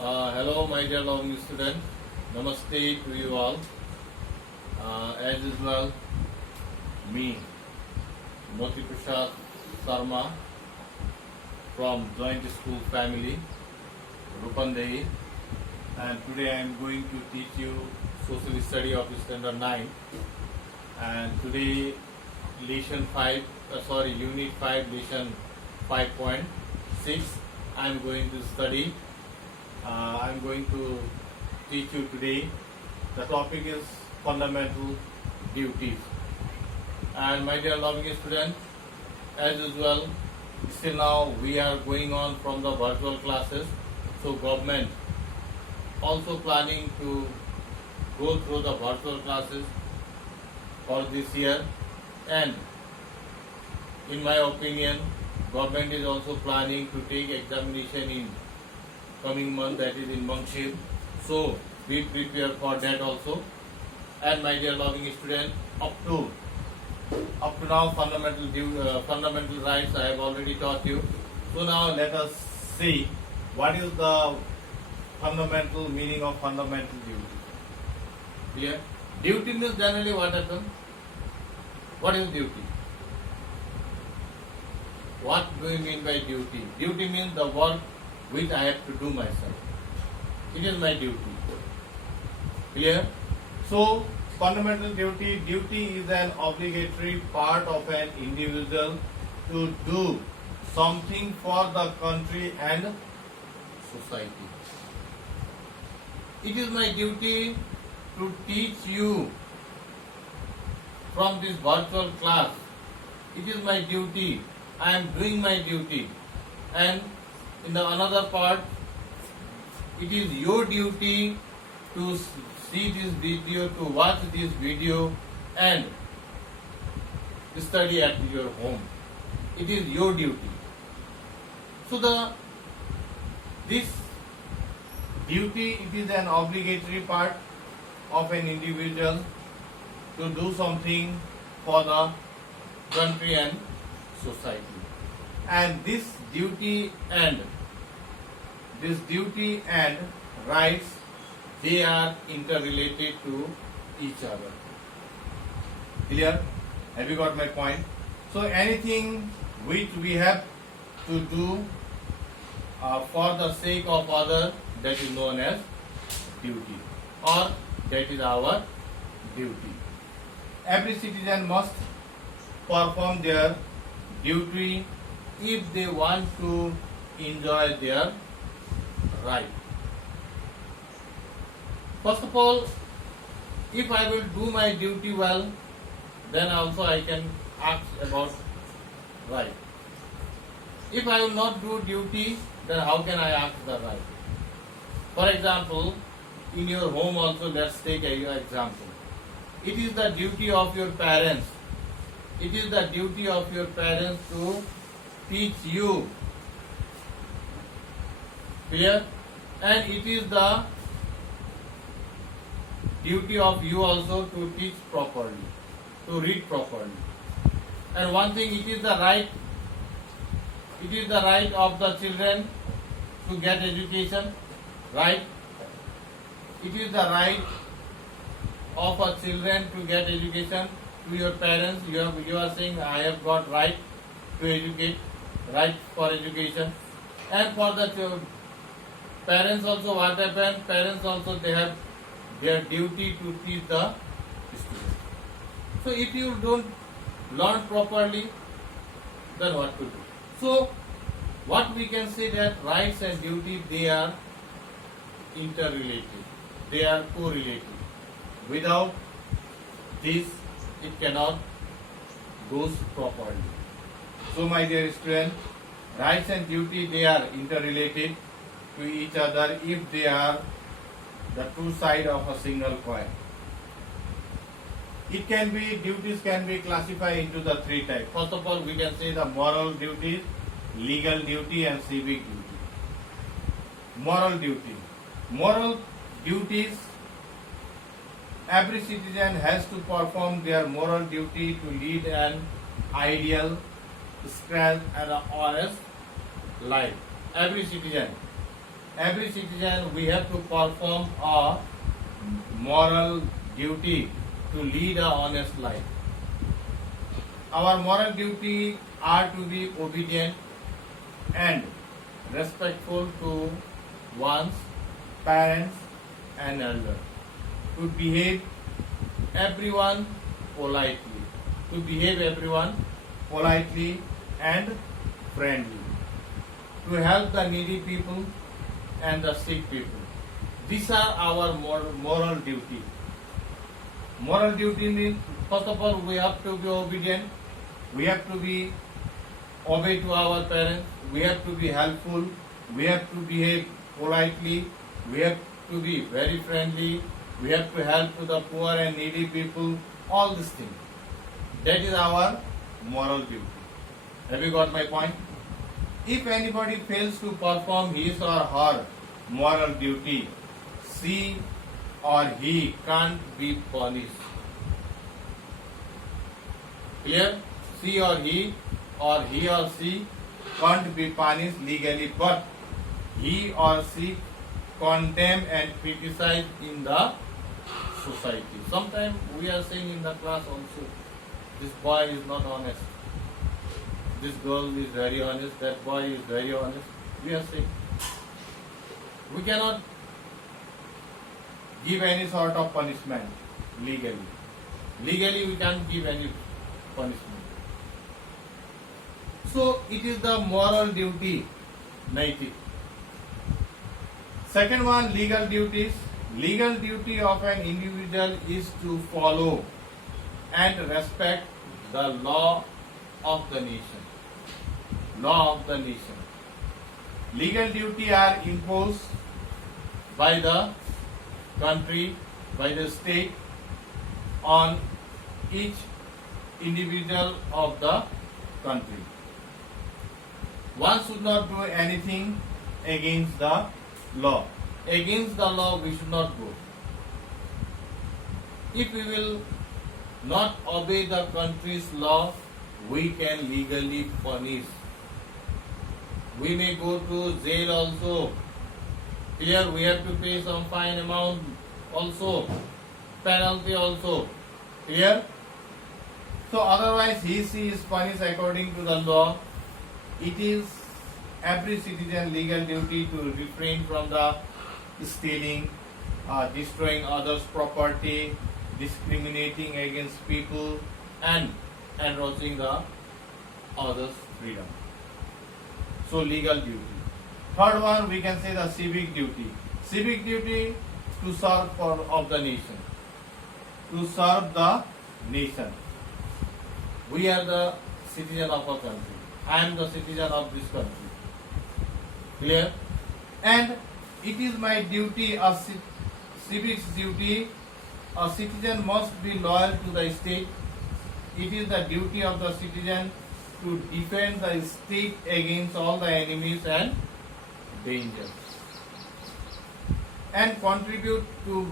Hello, my dear loving students. Namaste to you all. As usual, me, Moti Prasad Sarma from Joint School Family, Rupandehi, and today I am going to teach you Social Study of Standard 9. And today, Unit 5, Lesson 5.6. I am going to study. I am going to teach you today. The topic is fundamental duties. And my dear loving students, as usual, still now we are going on from the virtual classes. So government also planning to go through the virtual classes for this year, and in my opinion, government is also planning to take examination in coming month, that is in Mangshir. So be prepared for that also. And my dear loving student, up to now fundamental rights I have already taught you. So now let us see what is the fundamental meaning of fundamental duty. Clear? Duty means generally what happens? What is duty? What do you mean by duty? Duty means the work which I have to do myself. It is my duty. Clear? So, fundamental duty is an obligatory part of an individual to do something for the country and society. It is my duty to teach you from this virtual class. It is my duty. I am doing my duty. And in the another part, it is your duty to see this video, to watch this video and study at your home. It is your duty. So this duty, it is an obligatory part of an individual to do something for the country and society. And this duty and rights, they are interrelated to each other. Clear? Have you got my point? So anything which we have to do for the sake of other, that is known as duty, or that is our duty. Every citizen must perform their duty if they want to enjoy their right. First of all, if I will do my duty well, then also I can ask about right. If I will not do duty, then how can I ask the right? For example, in your home also, let's take an example. It is the duty of your parents. It is the duty of your parents to teach you. Clear? And it is the duty of you also to teach properly, to read properly. And one thing, it is the right of the children to get education, right? It is the right of a children to get education. To your parents, you are saying, I have got right to educate, right for education. And for the parents also, what happened? Parents also, they have their duty to teach the students. So if you don't learn properly, then what to do? So what we can say, that rights and duty, they are interrelated. They are correlated. Without this, it cannot go properly. So my dear students, rights and duty, they are interrelated to each other if they are the two sides of a single coin. Duties can be classified into the three types. First of all, we can say the moral duties, legal duty and civic duty. Moral duty. Moral duties, every citizen has to perform their moral duty to lead an ideal, strength and honest life. Every citizen every citizen, we have to perform a moral duty to lead a honest life. Our moral duty are to be obedient and respectful to one's parents and elders, to behave everyone politely, and friendly, to help the needy people and the sick people. These are our moral duty. Moral duty means, first of all, we have to be obedient, we have to be obey to our parents, we have to be helpful, we have to behave politely, we have to be very friendly, we have to help to the poor and needy people, all these things. That is our moral duty. Have you got my point? If anybody fails to perform his or her moral duty, she or he can't be punished. Clear? She or he or she can't be punished legally, but he or she condemn and criticize in the society. Sometimes we are saying in the class also, this boy is not honest, this girl is very honest, that boy is very honest. We are saying we cannot give any sort of punishment legally. Legally we can't give any punishment. So it is the moral duty, naitik. Second one, legal duties. Legal duty of an individual is to follow and respect the law of the nation. Law of the nation. Legal duty are imposed by the country, by the state on each individual of the country. One should not do anything against the law. Against the law we should not go. If we will not obey the country's law, we can legally punish. We may go to jail also. Here we have to pay some fine amount also, penalty also. Clear? So otherwise she is punished according to the law. It is every citizen legal duty to refrain from the stealing, destroying others' property, discriminating against people, and enroaching the others' freedom. So legal duty. Third one, we can say the civic duty. Civic duty to serve of the nation. To serve the nation. We are the citizen of our country. I am the citizen of this country. Clear? And it is my duty, a civic duty. A citizen must be loyal to the state. It is the duty of the citizen to defend the state against all the enemies and dangers, and contribute to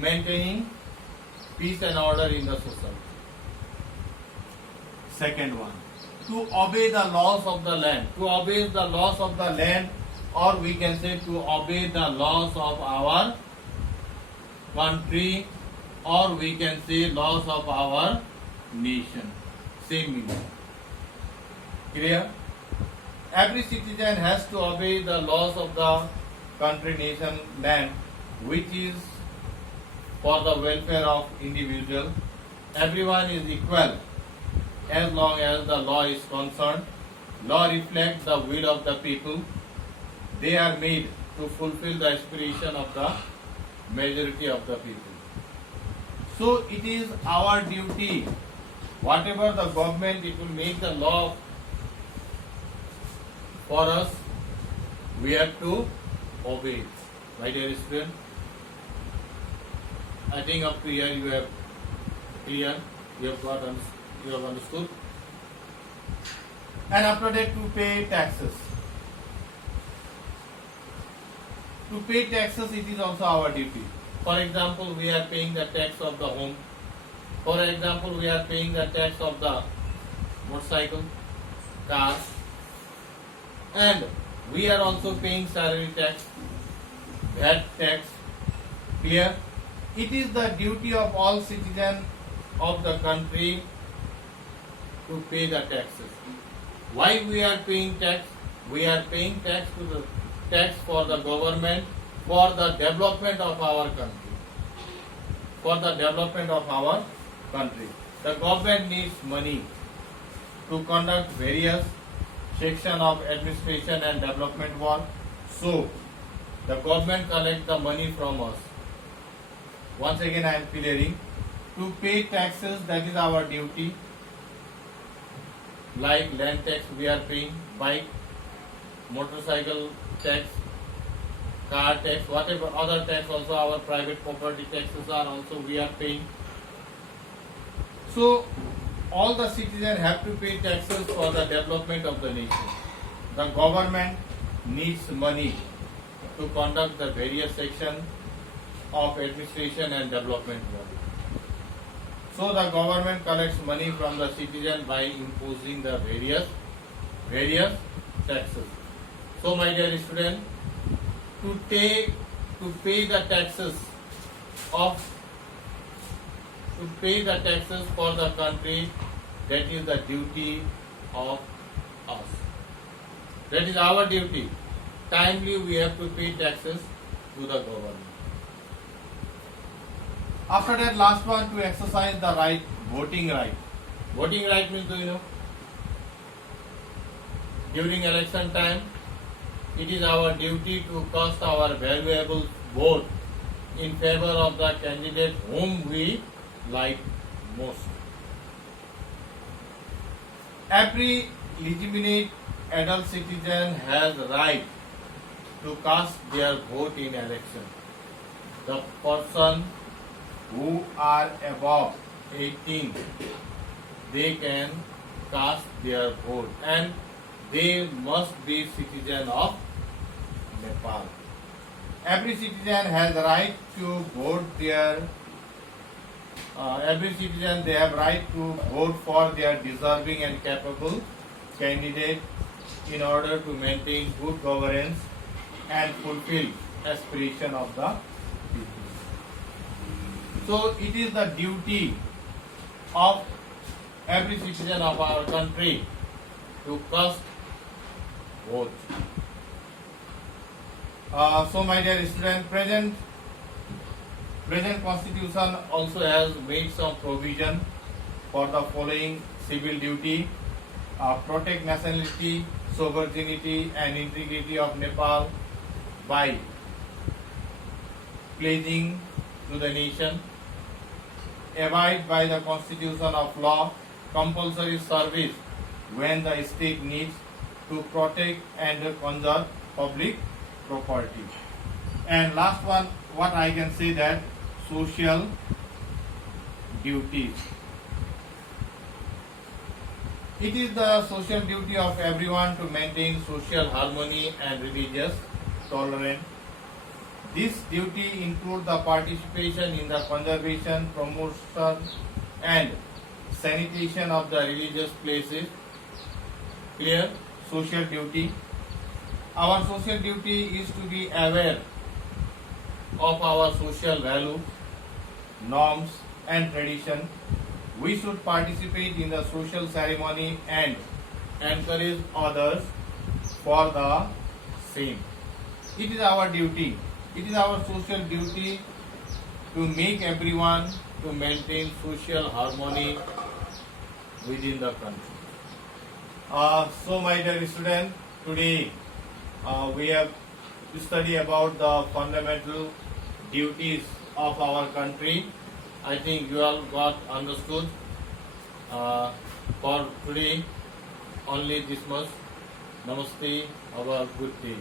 maintaining peace and order in the society. Second one, to obey the laws of the land. To obey the laws of the land, or we can say to obey the laws of our country, or we can say laws of our nation. Same meaning. Clear? Every citizen has to obey the laws of the country, nation, land, which is for the welfare of individual. Everyone is equal as long as the law is concerned. Law reflects the will of the people. They are made to fulfill the aspiration of the majority of the people. So it is our duty, whatever the government, it will make the law for us, we have to obey. My dear student, I think up to here you have clear, you have understood. And after that, to pay taxes. To pay taxes, it is also our duty. For example, we are paying the tax of the home. For example, we are paying the tax of the motorcycle, car, and we are also paying salary tax. VAT tax. Clear? It is the duty of all citizens of the country to pay the taxes. Why we are paying tax? We are paying tax for the government for the development of our country. For the development of our country. The government needs money to conduct various sections of administration and development work. So, the government collects the money from us. Once again I am clearing. To pay taxes, that is our duty. Like land tax we are paying, bike, motorcycle tax, car tax, whatever other tax, also our private property taxes are also we are paying. So all the citizens have to pay taxes for the development of the nation. The government needs money to conduct the various sections of administration and development work. So the government collects money from the citizen by imposing the various taxes. So my dear student, to pay the taxes for the country, that is the duty of us. That is our duty. Timely we have to pay taxes to the government. After that, last one, to exercise the right, voting right. Voting right means, do you know? During election time, it is our duty to cast our valuable vote in favor of the candidate whom we like most. Every legitimate adult citizen has the right to cast their vote in election. The person who are above 18, they can cast their vote, and they must be citizen of Nepal. Every citizen has the right to vote they have right to vote for their deserving and capable candidate in order to maintain good governance and fulfill aspiration of the people. So it is the duty of every citizen of our country to cast vote. So my dear student, present constitution also has made some provision for the following civil duty: protect nationality, sovereignty and integrity of Nepal by pledging to the nation, abide by the constitution of law, compulsory service when the state needs, to protect and conserve public property. And last one, what I can say, that social duties. It is the social duty of everyone to maintain social harmony and religious tolerance. This duty includes the participation in the conservation, promotion and sanitation of the religious places. Clear? Social duty. Our social duty is to be aware of our social values, norms and tradition. We should participate in the social ceremony and encourage others for the same. It is our duty. It is our social duty to make everyone to maintain social harmony within the country. So my dear student, today we have studied about the fundamental duties of our country. I think you all got understood. For today, only this much. Namaste. Have a good day.